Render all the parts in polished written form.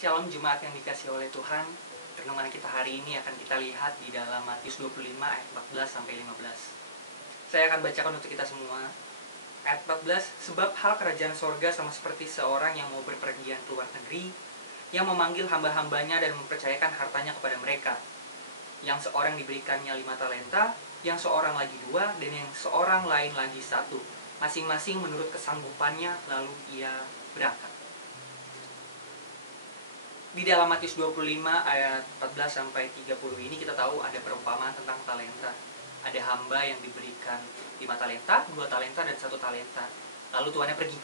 Shalom jemaat yang dikasihi oleh Tuhan. Renungan kita hari ini akan kita lihat di dalam Matius 25 ayat 14 sampai 15. Saya akan bacakan untuk kita semua. Ayat 14, sebab hal kerajaan sorga sama seperti seorang yang mau berpergian ke luar negeri, yang memanggil hamba-hambanya dan mempercayakan hartanya kepada mereka. Yang seorang diberikannya 5 talenta, yang seorang lagi 2, dan yang seorang lain lagi 1. Masing-masing menurut kesanggupannya, lalu ia berangkat. Di dalam Matius 25 ayat 14 sampai 30 ini kita tahu ada perumpamaan tentang talenta. Ada hamba yang diberikan 5 talenta, 2 talenta, dan 1 talenta. Lalu tuannya pergi.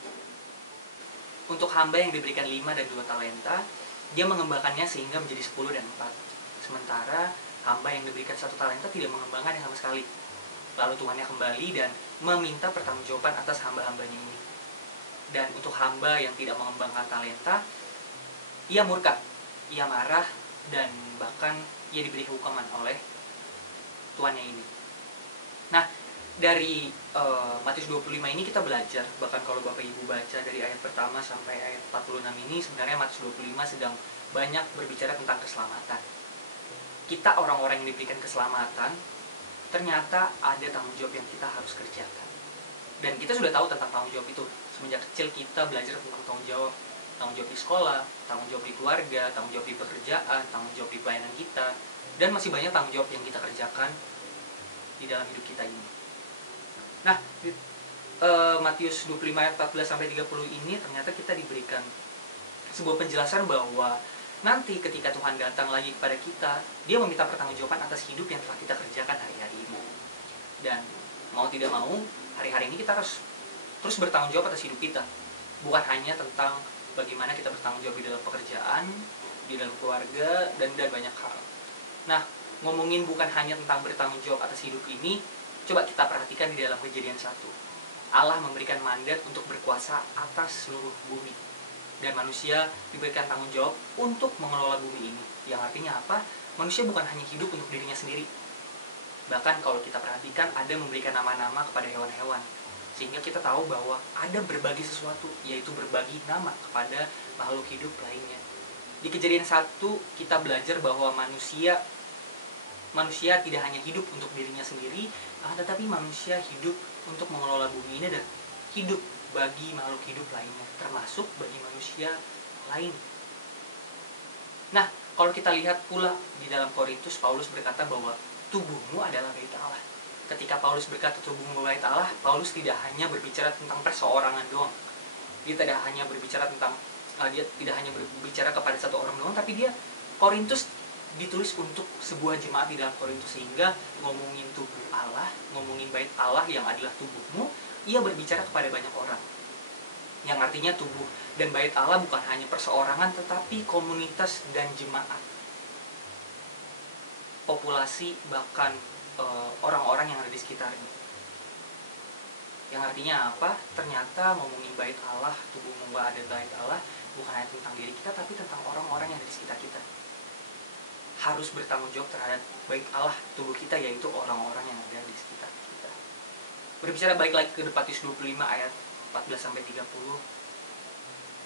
Untuk hamba yang diberikan 5 dan 2 talenta, dia mengembangkannya sehingga menjadi 10 dan 4. Sementara hamba yang diberikan 1 talenta tidak mengembangkannya sama sekali. Lalu tuannya kembali dan meminta pertanggungjawaban atas hamba-hambanya ini. Dan untuk hamba yang tidak mengembangkan talenta, ia murka, ia marah, dan bahkan ia diberi hukuman oleh tuannya ini. Nah, dari Matius 25 ini kita belajar, bahkan kalau Bapak Ibu baca dari ayat pertama sampai ayat 46 ini, sebenarnya Matius 25 sedang banyak berbicara tentang keselamatan. Kita orang-orang yang diberikan keselamatan, ternyata ada tanggung jawab yang kita harus kerjakan. Dan kita sudah tahu tentang tanggung jawab itu. Semenjak kecil kita belajar tentang tanggung jawab di sekolah, tanggung jawab di keluarga, tanggung jawab di pekerjaan, tanggung jawab di pelayanan kita, dan masih banyak tanggung jawab yang kita kerjakan di dalam hidup kita ini. Nah, Matius 25 ayat 14 sampai 30 ini ternyata kita diberikan sebuah penjelasan bahwa nanti ketika Tuhan datang lagi kepada kita, Dia meminta pertanggungjawaban atas hidup yang telah kita kerjakan hari-hari ini. Dan mau tidak mau, hari-hari ini kita harus terus bertanggung jawab atas hidup kita. Bukan hanya tentang bagaimana kita bertanggung jawab di dalam pekerjaan, di dalam keluarga, dan banyak hal. Nah, ngomongin bukan hanya tentang bertanggung jawab atas hidup ini, coba kita perhatikan di dalam Kejadian 1. Allah memberikan mandat untuk berkuasa atas seluruh bumi. Dan manusia diberikan tanggung jawab untuk mengelola bumi ini. Yang artinya apa? Manusia bukan hanya hidup untuk dirinya sendiri. Bahkan kalau kita perhatikan, ada memberikan nama-nama kepada hewan-hewan. Sehingga kita tahu bahwa ada berbagi sesuatu, yaitu berbagi nama kepada makhluk hidup lainnya. Di Kejadian 1 kita belajar bahwa manusia tidak hanya hidup untuk dirinya sendiri, tetapi manusia hidup untuk mengelola bumi ini dan hidup bagi makhluk hidup lainnya, termasuk bagi manusia lain. Nah, kalau kita lihat pula di dalam Korintus, Paulus berkata bahwa tubuhmu adalah bait Allah. Ketika Paulus berkata tubuhmu bait Allah, Paulus tidak hanya berbicara tentang perseorangan doang. Dia tidak hanya berbicara kepada satu orang doang, tapi Korintus ditulis untuk sebuah jemaat di dalam Korintus, sehingga ngomongin tubuh Allah, ngomongin bait Allah yang adalah tubuhmu, ia berbicara kepada banyak orang. Yang artinya tubuh dan bait Allah bukan hanya perseorangan, tetapi komunitas dan jemaat, populasi, bahkan orang-orang yang ada di sekitarnya. Yang artinya apa? Ternyata ngomongin bait Allah, tubuhmu ada bait Allah, bukan hanya tentang diri kita, tapi tentang orang-orang yang ada di sekitar kita. Harus bertanggung jawab terhadap bait Allah, tubuh kita, yaitu orang-orang yang ada di sekitar kita. Berbicara balik lagi ke Matius 25 ayat 14-30,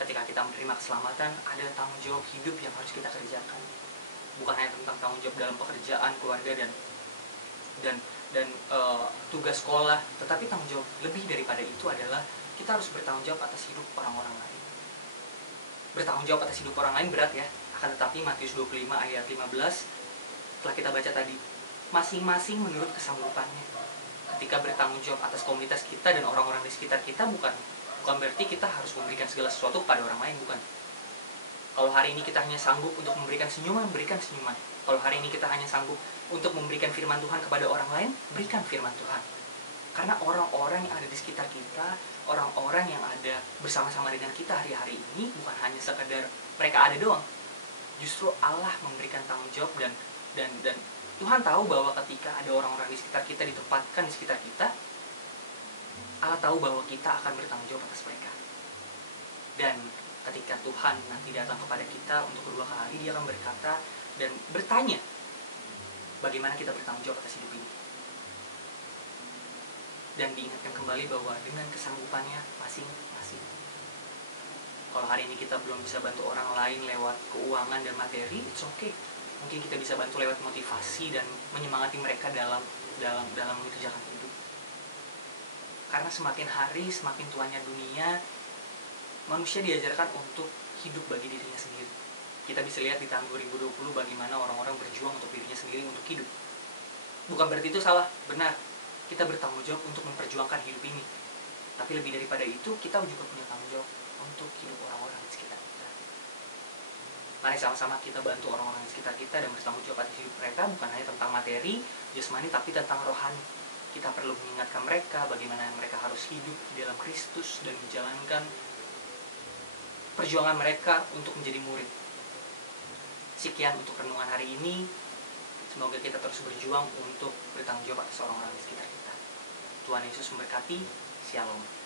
ketika kita menerima keselamatan, ada tanggung jawab hidup yang harus kita kerjakan. Bukan hanya tentang tanggung jawab dalam pekerjaan, keluarga, dan tugas sekolah, tetapi tanggung jawab lebih daripada itu adalah kita harus bertanggung jawab atas hidup orang-orang lain. Bertanggung jawab atas hidup orang lain berat ya, akan tetapi Matius 25 ayat 15 telah kita baca tadi, masing-masing menurut kesanggupannya. Ketika bertanggung jawab atas komunitas kita dan orang-orang di sekitar kita, bukan berarti kita harus memberikan segala sesuatu kepada orang lain, bukan. Kalau hari ini kita hanya sanggup untuk memberikan senyuman, berikan senyuman. Kalau hari ini kita hanya sanggup untuk memberikan firman Tuhan kepada orang lain, berikan firman Tuhan. Karena orang-orang yang ada di sekitar kita, orang-orang yang ada bersama-sama dengan kita hari-hari ini, bukan hanya sekadar mereka ada doang. Justru Allah memberikan tanggung jawab dan Tuhan tahu bahwa ketika ada orang-orang di sekitar kita, ditempatkan di sekitar kita, Allah tahu bahwa kita akan bertanggung jawab atas mereka. Dan ketika Tuhan nanti datang kepada kita untuk kedua kali, Dia akan berkata dan bertanya bagaimana kita bertanggung jawab atas hidup ini. Dan diingatkan kembali bahwa dengan kesanggupannya masing-masing. Kalau hari ini kita belum bisa bantu orang lain lewat keuangan dan materi, it's okay. Mungkin kita bisa bantu lewat motivasi dan menyemangati mereka dalam mengerjakan hidup. Karena semakin hari, semakin tuanya dunia, manusia diajarkan untuk hidup bagi dirinya sendiri. Kita bisa lihat di tahun 2020 bagaimana orang-orang berjuang untuk dirinya sendiri untuk hidup. Bukan berarti itu salah, benar. Kita bertanggung jawab untuk memperjuangkan hidup ini. Tapi lebih daripada itu, kita juga punya tanggung jawab untuk hidup orang-orang di sekitar kita. Mari sama-sama kita bantu orang-orang di sekitar kita dan bertanggung jawab atas hidup mereka, bukan hanya tentang materi, jasmani, tapi tentang rohani. Kita perlu mengingatkan mereka bagaimana mereka harus hidup di dalam Kristus dan menjalankan perjuangan mereka untuk menjadi murid. Sekian untuk renungan hari ini. Semoga kita terus berjuang untuk bertanggung jawab atas orang-orang di sekitar kita. Tuhan Yesus memberkati. Shalom.